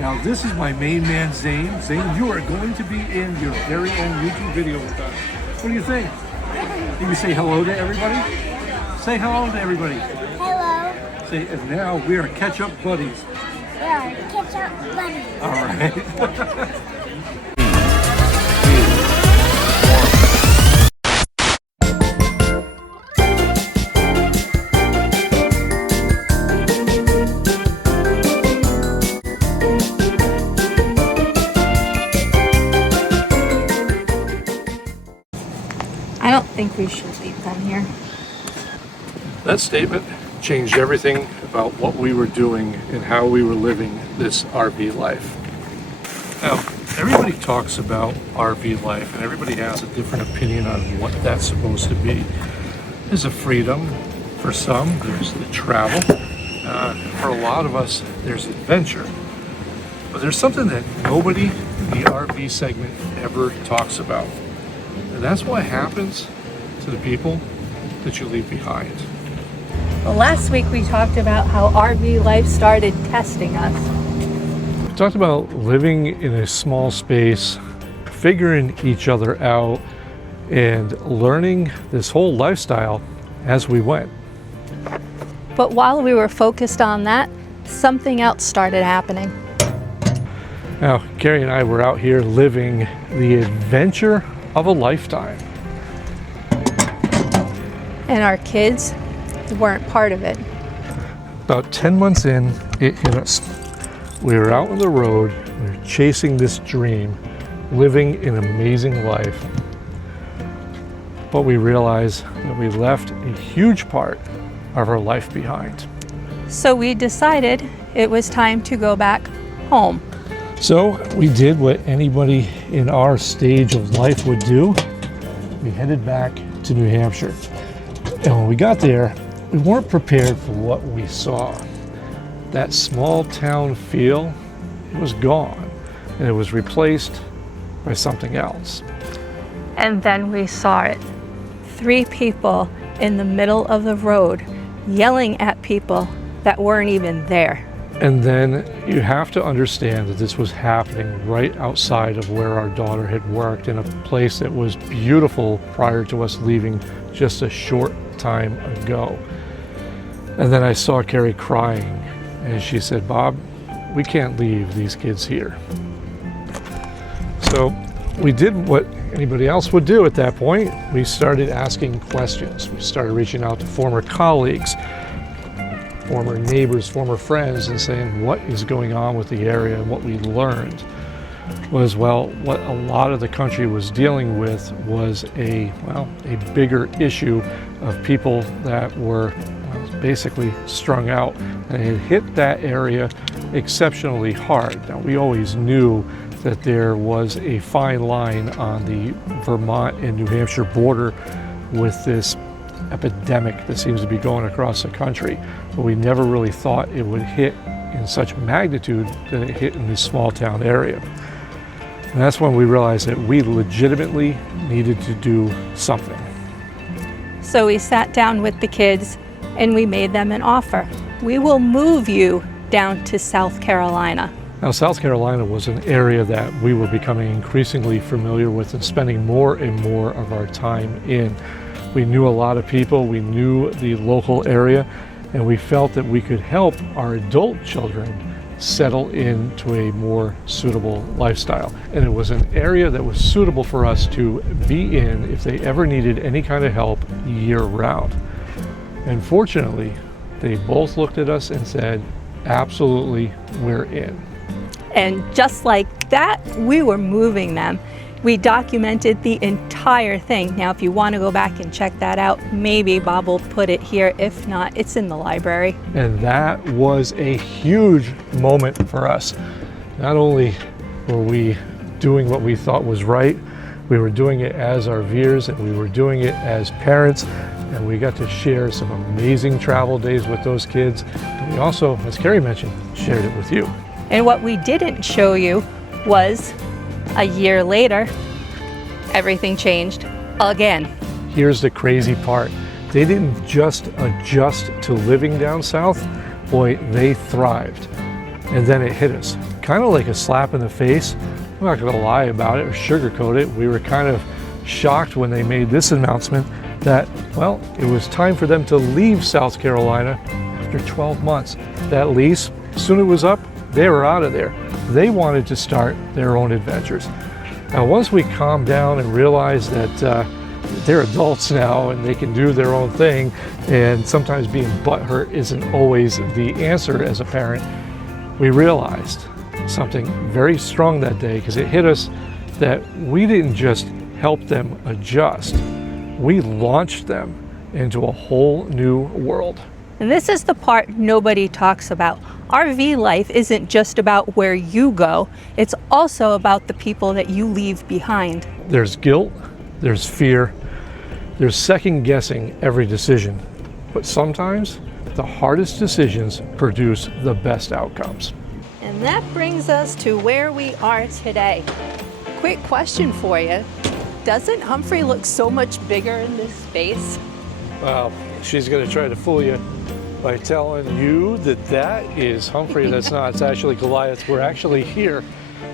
Now this is my main man, Zane. Zane, you are going to be in your very own YouTube video with us. What do you think? Can you say hello to everybody? Say hello to everybody. Hello. Say, and now we are ketchup buddies. We are ketchup buddies. All right. I don't think we should leave them here. That statement changed everything about what we were doing and how we were living this RV life. Now, everybody talks about RV life and everybody has a different opinion on what that's supposed to be. There's a freedom for some, there's the travel. For a lot of us, there's adventure. But there's something that nobody in the RV segment ever talks about. And that's what happens to the people that you leave behind. Well, last week we talked about how RV life started testing us. We talked about living in a small space, figuring each other out, and learning this whole lifestyle as we went. But while we were focused on that, something else started happening. Now, Carrie and I were out here living the adventure of a lifetime. And our kids weren't part of it. About 10 months in, it hit us. We were out on the road, we were chasing this dream, living an amazing life. But we realized that we left a huge part of our life behind. So we decided it was time to go back home. So we did what anybody in our stage of life would do. We headed back to New Hampshire. And when we got there, we weren't prepared for what we saw. That small town feel, it was gone, and it was replaced by something else. And then we saw it. 3 people in the middle of the road yelling at people that weren't even there. And then you have to understand that this was happening right outside of where our daughter had worked, in a place that was beautiful prior to us leaving just a short time ago. And then I saw Carrie crying, and she said, "Bob, we can't leave these kids here." So we did what anybody else would do at that point. We started asking questions. We started reaching out to former colleagues, former neighbors, former friends, and saying what is going on with the area. And what we learned was, well, what a lot of the country was dealing with was a bigger issue of people that were basically strung out, and it hit that area exceptionally hard. Now, we always knew that there was a fine line on the Vermont and New Hampshire border with this epidemic that seems to be going across the country, but we never really thought it would hit in such magnitude that it hit in this small town area. And that's when we realized that we legitimately needed to do something. So we sat down with the kids and we made them an offer. We will move you down to South Carolina. Now, South Carolina was an area that we were becoming increasingly familiar with and spending more and more of our time in. We knew a lot of people, we knew the local area, and we felt that we could help our adult children settle into a more suitable lifestyle. And it was an area that was suitable for us to be in if they ever needed any kind of help year-round. And fortunately, they both looked at us and said, absolutely, we're in. And just like that, we were moving them. We documented the entire thing. Now, if you want to go back and check that out, maybe Bob will put it here. If not, it's in the library. And that was a huge moment for us. Not only were we doing what we thought was right, we were doing it as RVers, and we were doing it as parents, and we got to share some amazing travel days with those kids. And we also, as Carrie mentioned, shared it with you. And what we didn't show you was a year later, everything changed again. Here's the crazy part. They didn't just adjust to living down south, boy, they thrived. And then it hit us. kind of like a slap in the face. I'm not going to lie about it or sugarcoat it. We were kind of shocked when they made this announcement that, well, it was time for them to leave South Carolina after 12 months. That lease, as soon as it was up, they were out of there. They wanted to start their own adventures. Now, once we calmed down and realized that they're adults now and they can do their own thing, and sometimes being butthurt isn't always the answer as a parent, we realized something very strong that day, because it hit us that we didn't just help them adjust, we launched them into a whole new world. And this is the part nobody talks about. RV life isn't just about where you go, it's also about the people that you leave behind. There's guilt, there's fear, there's second guessing every decision. But sometimes the hardest decisions produce the best outcomes. And that brings us to where we are today. Quick question for you. Doesn't Humphrey look so much bigger in this space? Well, she's going to try to fool you by telling you that that is Humphrey. That's not. It's actually Goliath. We're actually here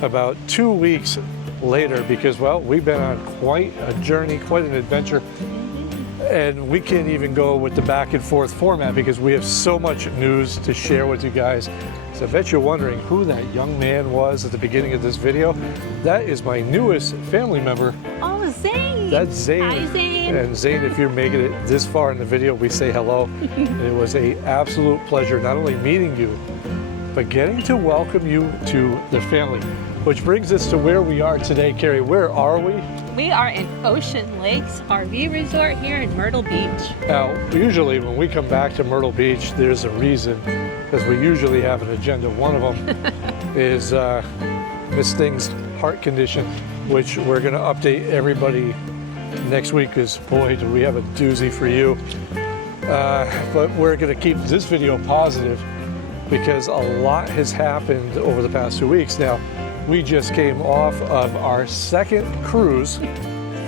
about 2 weeks later because, well, we've been on quite a journey, quite an adventure. And we can't even go with the back and forth format because we have so much news to share with you guys. So I bet you're wondering who that young man was at the beginning of this video. That is my newest family member. Oh, Zane. That's Zane. Hi, Zane. And Zane, if you're making it this far in the video, we say hello. And it was an absolute pleasure not only meeting you, but getting to welcome you to the family. Which brings us to where we are today. Carrie, where are we? We are in Ocean Lakes RV Resort here in Myrtle Beach. Now, usually when we come back to Myrtle Beach, there's a reason, because we usually have an agenda. One of them is Miss Thing's heart condition, which we're going to update everybody next week, because boy, do we have a doozy for you. But we're going to keep this video positive because a lot has happened over the past 2 weeks. Now, we just came off of our second cruise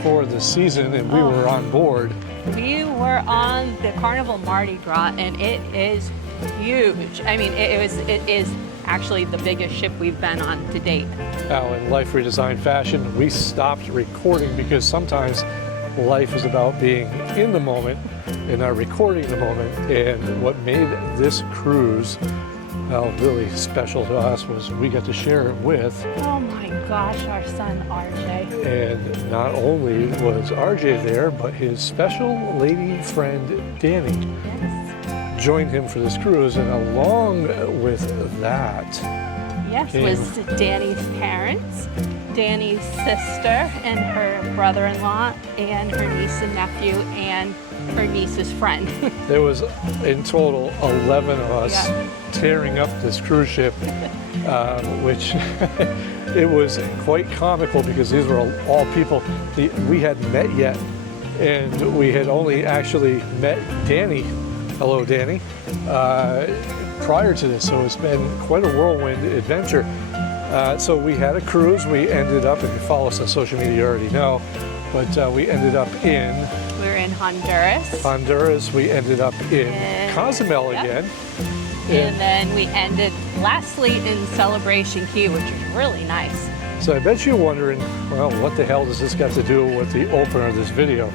for the season, and we were on board. We were on the Carnival Mardi Gras, and it is huge. I mean, it is actually the biggest ship we've been on to date. Now, in Life Redesigned fashion, we stopped recording because sometimes life is about being in the moment and not recording the moment. And what made this cruise really special to us was we got to share it with, oh my gosh, our son RJ. And not only was RJ there, but his special lady friend Danny joined him for this cruise. And along with that, was Danny's parents, Danny's sister and her brother-in-law, and her niece and nephew, and her niece's friend. There was in total 11 of us tearing up this cruise ship, which it was quite comical because these were all people we hadn't met yet, and we had only actually met Danny. Hello, Danny. Prior to this, so it's been quite a whirlwind adventure. So we had a cruise. We ended up, if you follow us on social media, you already know, but we ended up in... We're in Honduras. Honduras. We ended up in Cozumel again. And then we ended lastly in Celebration Key, which is really nice. So I bet you're wondering, well, what the hell does this got to do with the opener of this video?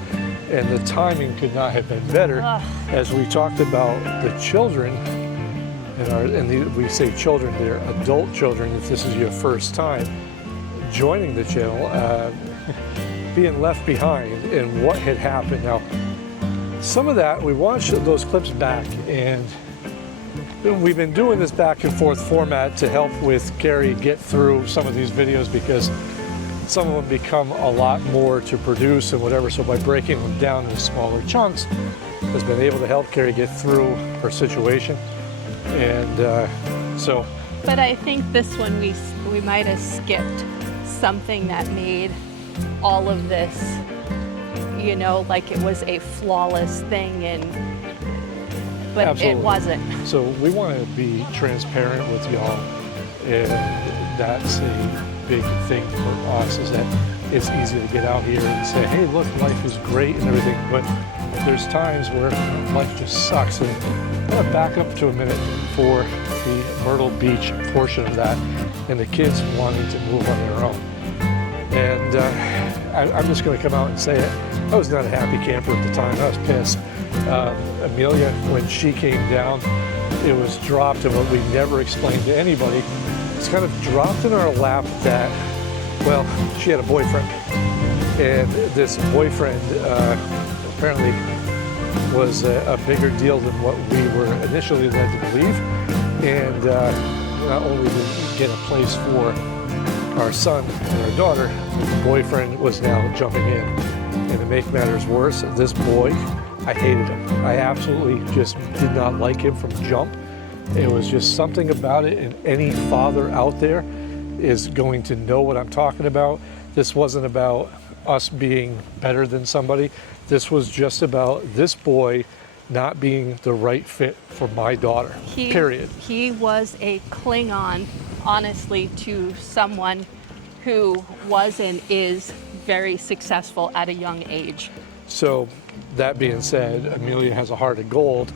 And the timing could not have been better, as we talked about the children, we say children, they're adult children if this is your first time joining the channel, being left behind and what had happened. Now, some of that, we watched those clips back, and we've been doing this back and forth format to help with Carrie get through some of these videos because some of them become a lot more to produce and whatever. So by breaking them down into smaller chunks, has been able to help Carrie get through her situation. And so. But I think this one we might have skipped something that made all of this, you know, like it was a flawless thing, but Absolutely. It wasn't. So we want to be transparent with y'all, and that's a big thing for us, is that it's easy to get out here and say, hey, look, life is great and everything, but there's times where life just sucks. And I'm going to back up to a minute for the Myrtle Beach portion of that. and the kids wanting to move on their own. And I'm just going to come out and say it. I was not a happy camper at the time. I was pissed. Amelia, when she came down, it was dropped, and what we never explained to anybody, it's kind of dropped in our lap that, well, she had a boyfriend. And this boyfriend apparently was a bigger deal than what we were initially led to believe. And not only did we get a place for our son and our daughter, the boyfriend was now jumping in. And to make matters worse, this boy, I hated him. I absolutely just did not like him from jump. It was just something about it, and any father out there is going to know what I'm talking about. This wasn't about us being better than somebody. This was just about this boy not being the right fit for my daughter, period. He was a Klingon, honestly, to someone who was and is very successful at a young age. So that being said, Amelia has a heart of gold,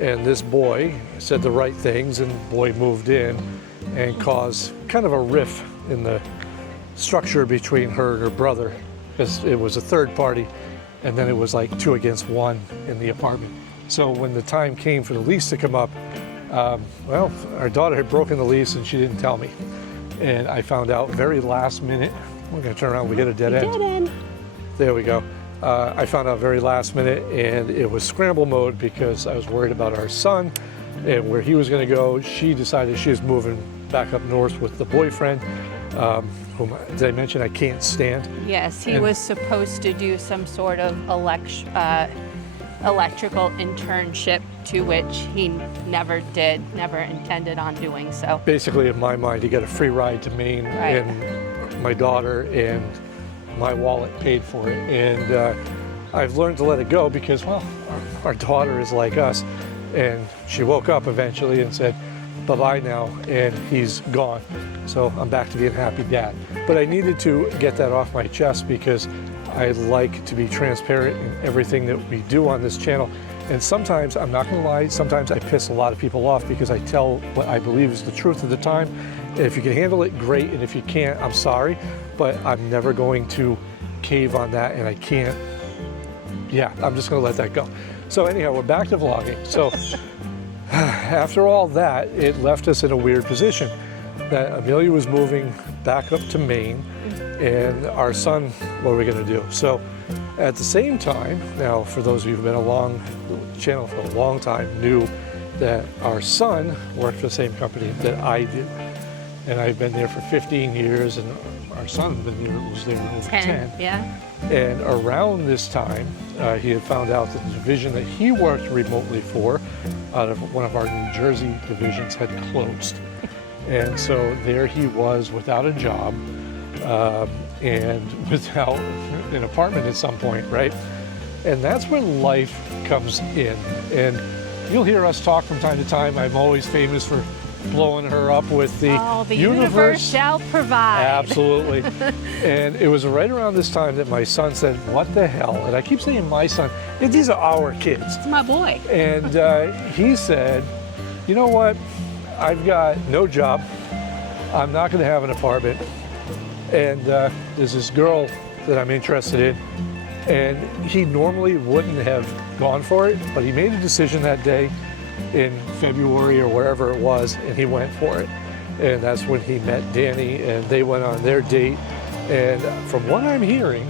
and this boy said the right things, and the boy moved in and caused kind of a rift in the structure between her and her brother, because it was a third party, and then it was like 2 against 1 in the apartment. So when the time came for the lease to come up, well, our daughter had broken the lease and she didn't tell me. And I found out very last minute. We're going to turn around, we get a dead end. Dead end. There we go. I found out very last minute, and it was scramble mode because I was worried about our son and where he was going to go. She decided she was moving back up north with the boyfriend, whom, did I mention, I can't stand? Yes, he was supposed to do some sort of electrical internship, to which he never did, never intended on doing so. Basically, in my mind, he got a free ride to Maine, Right. and my daughter and my wallet paid for it. And I've learned to let it go because, well, our daughter is like us. And she woke up eventually and said, bye-bye now, and he's gone. So I'm back to being a happy dad. But I needed to get that off my chest because I like to be transparent in everything that we do on this channel. And sometimes, I'm not gonna lie, sometimes I piss a lot of people off because I tell what I believe is the truth at the time. And if you can handle it, great. And if you can't, I'm sorry. But I'm never going to cave on that, and I can't. Yeah, I'm just gonna let that go. So anyhow, we're back to vlogging. So after all that, it left us in a weird position that Amelia was moving back up to Maine, and our son, what are we gonna do? So at the same time, now for those of you who've been along the channel for a long time, knew that our son worked for the same company that I do. And I've been there for 15 years, and our son was there over 10. Yeah. And around this time, he had found out that the division that he worked remotely for, out of one of our New Jersey divisions, had closed. And so there he was without a job and without an apartment at some point, right? And that's when life comes in. And you'll hear us talk from time to time. I'm always famous for blowing her up with the universe shall provide. Absolutely. And it was right around this time that my son said, what the hell? And I keep saying my son, these are our kids. It's my boy. And he said, you know what? I've got no job. I'm not going to have an apartment. And there's this girl that I'm interested in. And he normally wouldn't have gone for it, but he made a decision that day in February or wherever it was, and he went for it. And that's when he met Danny, and they went on their date. And from what I'm hearing,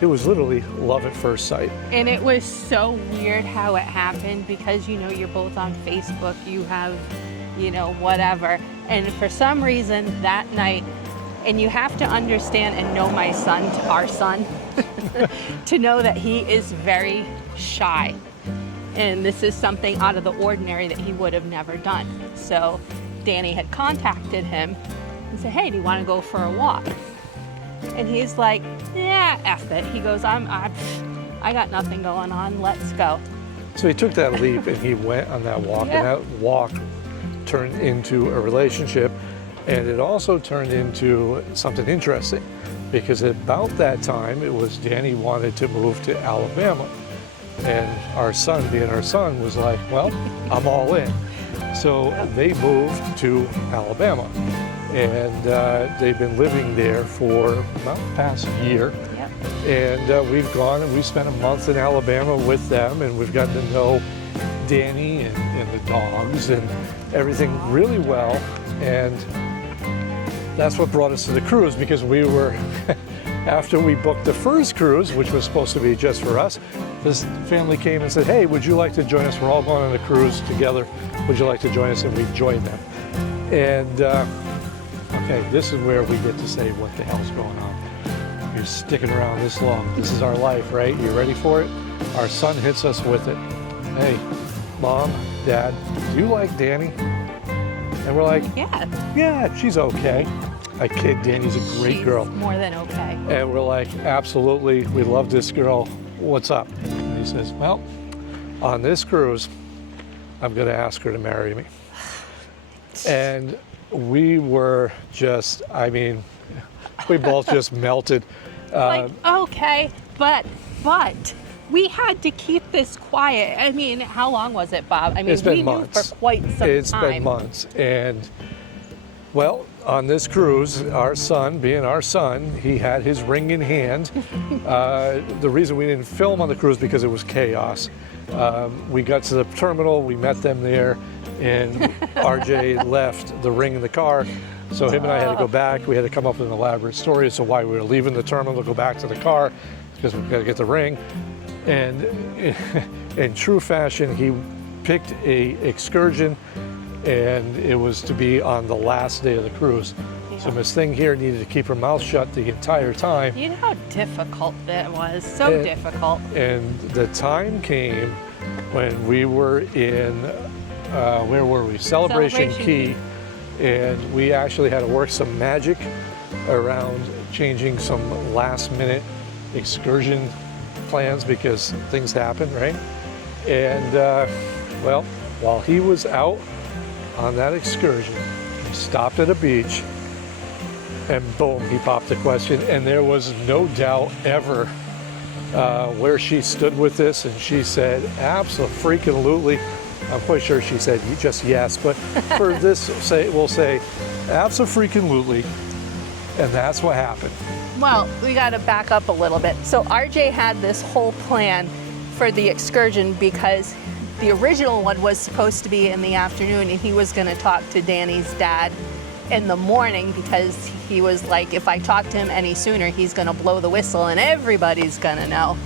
it was literally love at first sight. And it was so weird how it happened because, you know, you're both on Facebook, you have, you know, whatever. And for some reason that night, and you have to understand and know my son, our son, to know that he is very shy. And this is something out of the ordinary that he would have never done. So Danny had contacted him and said, hey, do you want to go for a walk? And he's like, yeah, F it. He goes, I got nothing going on, let's go. So he took that leap and he went on that walk, Yeah. and that walk turned into a relationship. And it also turned into something interesting because at about that time, it was Danny wanted to move to Alabama. And our son, being our son, was like, well, I'm all in. So they moved to Alabama. and they've been living there for about the past year. Yep. And we've gone and we spent a month in Alabama with them, and we've gotten to know Danny and the dogs and everything really well. And that's what brought us to the cruise, because we were, after we booked the first cruise, which was supposed to be just for us, this family came and said, hey, would you like to join us? We're all going on a cruise together. Would you like to join us? And we joined them. And okay, this is where we get to say what the hell's going on. You're sticking around this long. This is our life, right? You ready for it? Our son hits us with it. Hey, Mom, Dad, do you like Danny? And we're like, yeah, she's okay. I kid, Danny's a great girl. More than okay. And we're like, absolutely, we love this girl. What's up? And he says, well, on this cruise, I'm going to ask her to marry me. And we were just, I mean, we both just melted. Like, okay, but we had to keep this quiet. I mean, how long was it, Bob? I mean, it's been we months. knew for quite some time. It's been months. And, well, on this cruise, our son, being our son, he had his ring in hand. The reason we didn't film on the cruise because it was chaos. We got to the terminal, we met them there, and RJ left the ring in the car. So him and I had to go back. We had to come up with an elaborate story as to why we were leaving the terminal to go back to the car, because we've got to get the ring. And in true fashion, he picked a excursion, and it was to be on the last day of the cruise. Yeah. So Miss Thing here needed to keep her mouth shut the entire time. You know how difficult that was? So difficult. And the time came when we were in, where were we? Celebration Key. And we actually had to work some magic around changing some last minute excursion plans because things happen, right? And well, while he was out on that excursion, he stopped at a beach, and boom, he popped the question. And there was no doubt ever where she stood with this, and she said, absolutely. I'm quite sure she said just yes, but for this, we'll say absolutely, and that's what happened. Well, we got to back up a little bit. So RJ had this whole plan for the excursion because the original one was supposed to be in the afternoon, and he was going to talk to Danny's dad in the morning because he was like, if I talk to him any sooner, he's going to blow the whistle and everybody's going to know.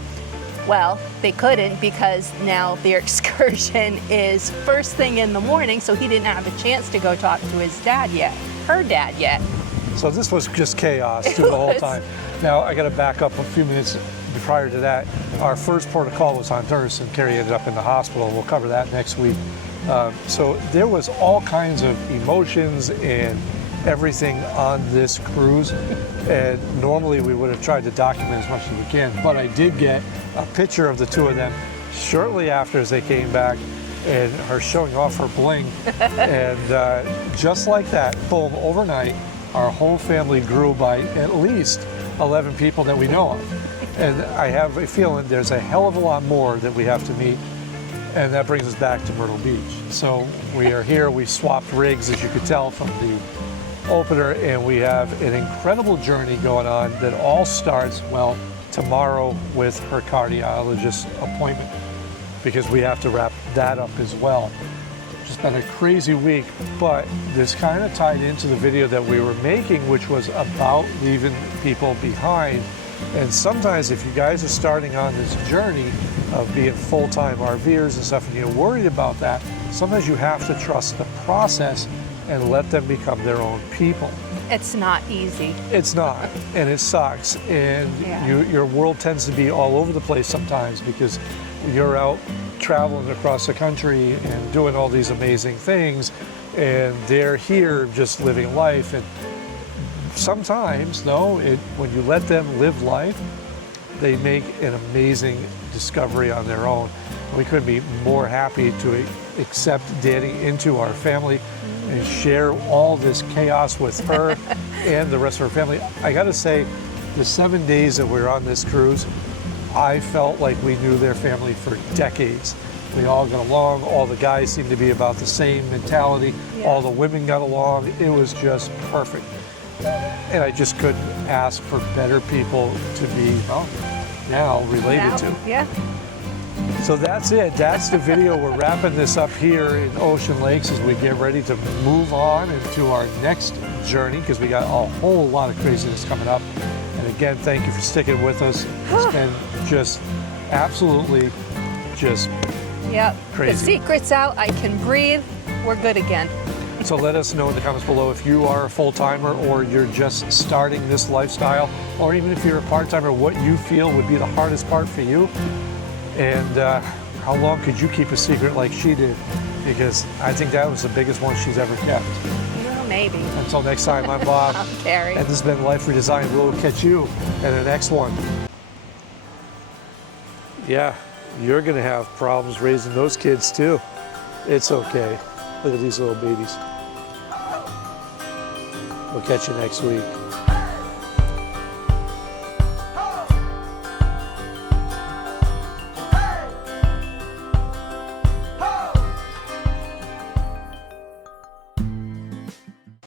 Well, they couldn't because now their excursion is first thing in the morning, so he didn't have a chance to go talk to his dad yet, her dad yet. So this was just chaos through the whole time. Now, I got to back up a few minutes prior to that. Our first port of call was Honduras, and Carrie ended up in the hospital. We'll cover that next week. So there was all kinds of emotions and everything on this cruise, and normally we would have tried to document as much as we can, but I did get a picture of the two of them shortly after as they came back, and her showing off her bling, and just like that, boom, overnight, our whole family grew by at least 11 people that we know of, and I have a feeling there's a hell of a lot more that we have to meet. And that brings us back to Myrtle Beach. So we are here, we swapped rigs, as you could tell from the opener, and we have an incredible journey going on that all starts, well, tomorrow with her cardiologist appointment, because we have to wrap that up as well. It's been a crazy week, but this kind of tied into the video that we were making, which was about leaving people behind. And sometimes if you guys are starting on this journey of being full-time RVers and stuff, and you're worried about that, sometimes you have to trust the process and let them become their own people. It's not easy. It's not, and it sucks. And your world tends to be all over the place sometimes because you're out traveling across the country and doing all these amazing things, and they're here just living life. And sometimes, though, when you let them live life, they make an amazing discovery on their own. We couldn't be more happy to accept Danny into our family and share all this chaos with her and the rest of her family. I gotta say, the 7 days that we were on this cruise, I felt like we knew their family for decades. We all got along. All the guys seemed to be about the same mentality. Yeah. All the women got along. It was just perfect. And I just couldn't ask for better people to be, well, now related to. Yeah. So that's it. That's the video. We're wrapping this up here in Ocean Lakes as we get ready to move on into our next journey, because we got a whole lot of craziness coming up. And again, thank you for sticking with us. It's been just absolutely just Yep. Crazy. The secret's out. I can breathe. We're good again. So let us know in the comments below if you are a full-timer or you're just starting this lifestyle, or even if you're a part-timer, what you feel would be the hardest part for you. And how long could you keep a secret like she did? Because I think that was the biggest one she's ever kept. Well, maybe. Until next time, I'm Bob. I'm Carrie. And this has been Life Redesigned. We'll catch you in the next one. Yeah, you're going to have problems raising those kids too. It's okay. Look at these little babies. We'll catch you next week.